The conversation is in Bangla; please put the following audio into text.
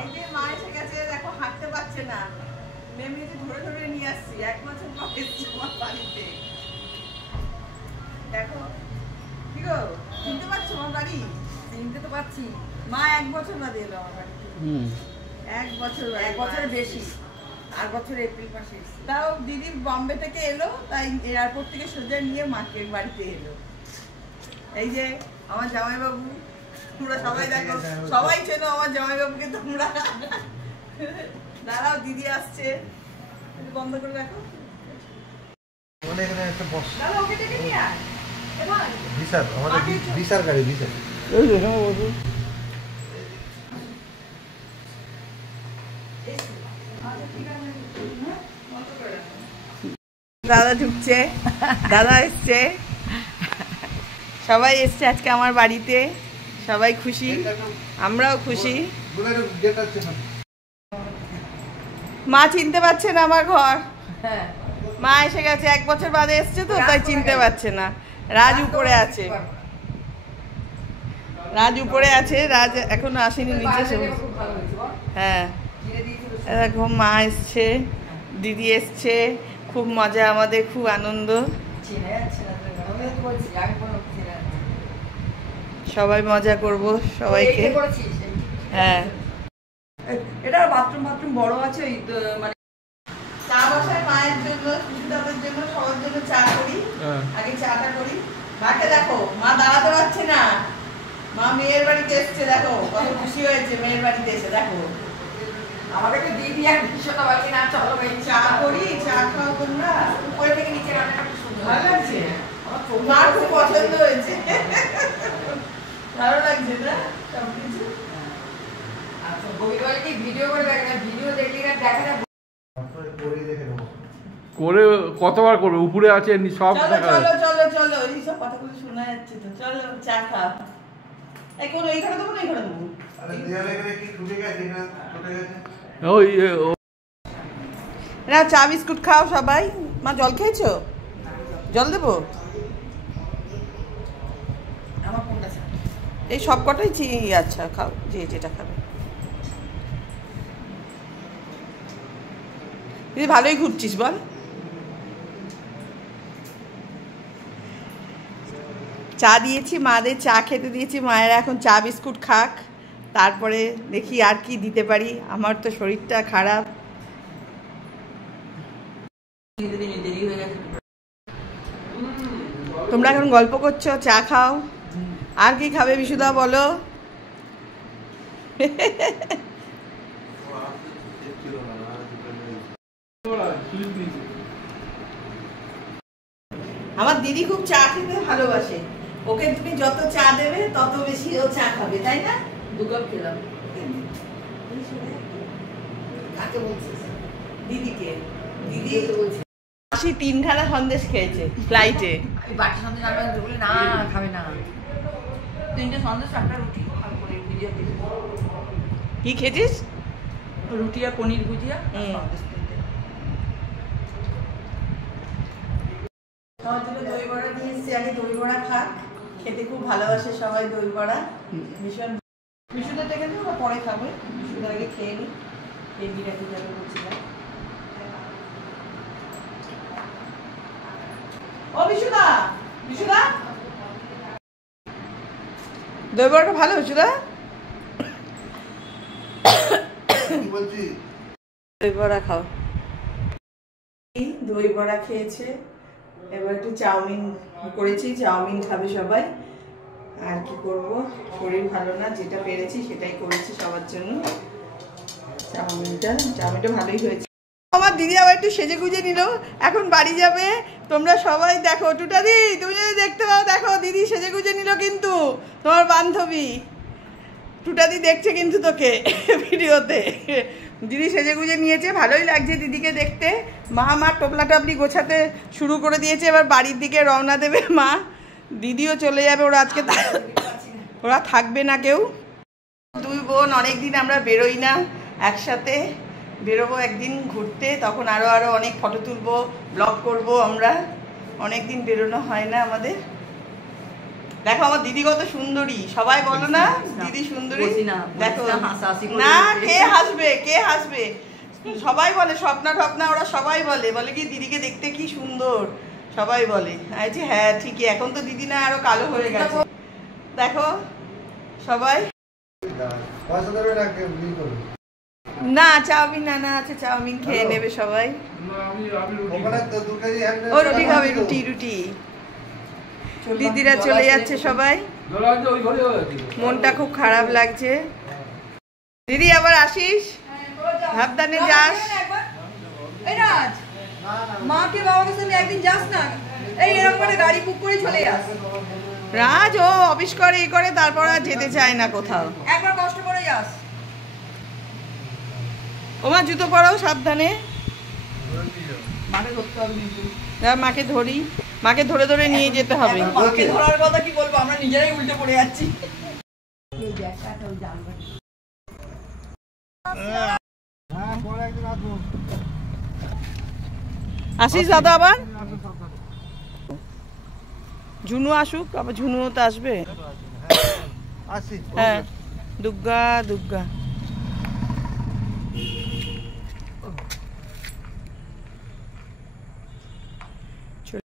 একদিন মা এসে গেছে, দেখো হাঁটতে পারছে না, মেমরিতে ধরে ধরে নিয়ে আসছি, 1 বছর পর এসছি আমার বাড়িতে। দেখো কি গো, চিনতে পারছো আমার বাড়ি? চিনতে তো পারছি। মা 1 বছর বাদে এলো আমার বাড়িতে। 1 বছর, 1 বছরের বেশি। 8 বছর এপ্রিল মাসে। তাও দিদি বম্বে থেকে এলো, তাই এয়ারপোর্ট থেকে সোজা নিয়ে মাকে বাড়িতে এলো। এই যে আমার জামাইবাবু, তোমরা সবাই দেখো, সবাই চেনো আমার জামাইবাবুকে তোমরা। দাঁড়াও, দিদি আসছে, বন্ধ করে রাখো। ওকে ডেকে নিয়ে আয়। ভিসার, আমাদের ভিসার গাড়ি, ভিসার। দাদা ঢুকছে, দাদা এসছে, সবাই এসছে আজকে আমার বাড়িতে, সবাই খুশি, আমরাও খুশি। মা চিনতে পারছে না আমার ঘর, মা এসে গেছে, 1 বছর বাদে এসছে তো, তাই চিনতে পারছে না। রাজ উপরে আছে, রাজ উপরে আছে, রাজ এখনো আসেনি নিচে। হ্যাঁ দেখো মা এসছে, দিদি এসছে, খুব মজা, আমাদের খুব আনন্দ, সবাই মজা করব সবাইকে। হ্যাঁ এটা বাথরুম বড় আছে, ওই মানে চা বসায় মায়ের জন্য, সুস্মিতাদের জন্য, সবার জন্য চা করি। আগে চাটা করি। মাকে দেখো, মা দাঁড়াতে পারছে না, মা মেয়ের বাড়িতে এসছে, দেখো কত খুশি হয়েছে মেয়ের বাড়িতে এসে। দেখো আমাদেরকে দিদি আর বিশ্বটা বাকি না, চলো ভাই চা করি, চা খাও তোমরা। উপরে থেকে নিচে রান্নাটা খুব সুন্দর ভালো লাগছে, মার খুব পছন্দ হয়েছে, ভালো লাগছে না সবকিছু। আচ্ছা বইগুলো কি ভিডিও করে দেখে না? ভিডিও দেখলে আর দেখা যায় করে কতবার করবে, উপরে আছে সব। চলো চলো চলো চলো, এই সব কথাগুলো শোনা যাচ্ছে তো, চলো চা খাও। এই কোন এইখানে দেবো না, এইখানে দেবো? না, চা বিস্কুট খাও সবাই। মা জল খেয়েছো? জল দেবো? আমার কোনটা এই সব কটাই আচ্ছা খাও, যে যেটা খাবে। দিদি ভালোই ঘুরছিস বল। চা দিয়েছি, মাদের চা খেতে দিয়েছি, মায়েরা এখন চা বিস্কুট খাক, তারপরে দেখি আর কি দিতে পারি, আমার তো শরীরটা খারাপ। তোমরা এখন গল্প করছো, চা খাও। আর কি খাবে বিশুদা বলো? আমার দিদি খুব চা খেতে ভালোবাসে, ওকে তুমি যত চা দেবে তত বেশি ও চা খাবে, তাই না? 2 কাপ খেলাম। কাকে বলছিস? দিদিকে। দিদি বলছে 3 খানা সন্দেশ খেয়েছে ফ্লাইটে। আমি বাটি সন্দেশ আমরা বলি না, খাবে না। 3টে সন্দেশ, একটা রুটি আর পনির ভুজিয়া খেয়েছি। কি খেয়েছিস? রুটি আর পনির ভুজিয়া। সবার জন্য দই বড়া নিয়ে এসেছি, আগে দই বড়া খাক, খেতে খুব ভালোবাসে সবাই দই বড়া, ভীষণ। বিশুদাটা কিন্তু ওরা পরে খাবে, বিশুদা আগে খেয়ে নি, খেয়ে গিয়ে রাখি যাবে বলছিলাম। ও বিশুদা, বিশুদা দই বড়াটা ভালো, বিশুদা দই বড়া খাও। দই বড়া খেয়েছে, এবার একটু চাউমিন করেছি, চাউমিন খাবে সবাই। আর কি করব, শরীর ভালো না, যেটা পেরেছি সেটাই করেছি সবার জন্য। চাউমিনটা ভালোই হয়েছে। আমার দিদি আবার একটু সেজে গুজে নিল, এখন বাড়ি যাবে। তোমরা সবাই দেখো, টুটাদি তুমি যদি দেখতে পাও, দেখো দিদি সেজে গুজে নিল, কিন্তু তোমার বান্ধবী টুটাদি দেখছে কিন্তু তোকে ভিডিওতে। দিদি সেজে গুজে নিয়েছে, ভালোই লাগছে দিদিকে দেখতে। মা আমার টোপলা টাপলি গোছাতে শুরু করে দিয়েছে, এবার বাড়ির দিকে রওনা দেবে মা, দিদিও চলে যাবে। ওরা আজকে ওরা থাকবে না কেউ, 2 বোন। অনেকদিন আমরা বেরোই না একসাথে, বেরোবো একদিন ঘুরতে, তখন আরো অনেক ফটো তুলবো, ব্লগ করব। আমরা অনেকদিন বেরোনো হয় না আমাদের। দেখো আমার দিদি কত সুন্দরী, সবাই বলো না দিদি সুন্দরী। দেখো না, কে হাসবে, কে হাসবে? সবাই বলে, স্বপ্না টপ্না ওরা সবাই বলে, বলে কি দিদিকে দেখতে কি সুন্দর, সবাই বলে। আচ্ছা হ্যাঁ ঠিকই, এখন তো দিদি না আরো কালো হয়ে গেছে। দেখো সবাই না, চাউমিন না আছে, চাউমিন খেয়ে নেবে সবাই। ও রুটি খাবে, রুটি রুটি। দিদিরা চলে যাচ্ছে সবাই, মনটা খুব খারাপ লাগছে। দিদি আবার আসিস, সাবধানে যাস। এই রাজ, মাকে বাবাকে সঙ্গে একদিন যাস না, এই এরকম করে গাড়ি বুক করে চলে যাস। রাজ ও অফিস করে ই করে, তারপর আর যেতে চায় না কোথাও। একবার কষ্ট করে যাস। ওমা জুতো পরাও সাবধানে। মাকে ধরতে হবে কিন্তু। মাকে ধরি, মাকে ধরে ধরে নিয়ে যেতে হবে। মাকে ধরার কথা কি বলবো, আমরা নিজেরাই উল্টে পড়ে যাচ্ছি। আসিস দাদা আবার, ঝুনু আসুক, আবার ঝুনুও তো আসবে। হ্যাঁ দুর্গা দুর্গা।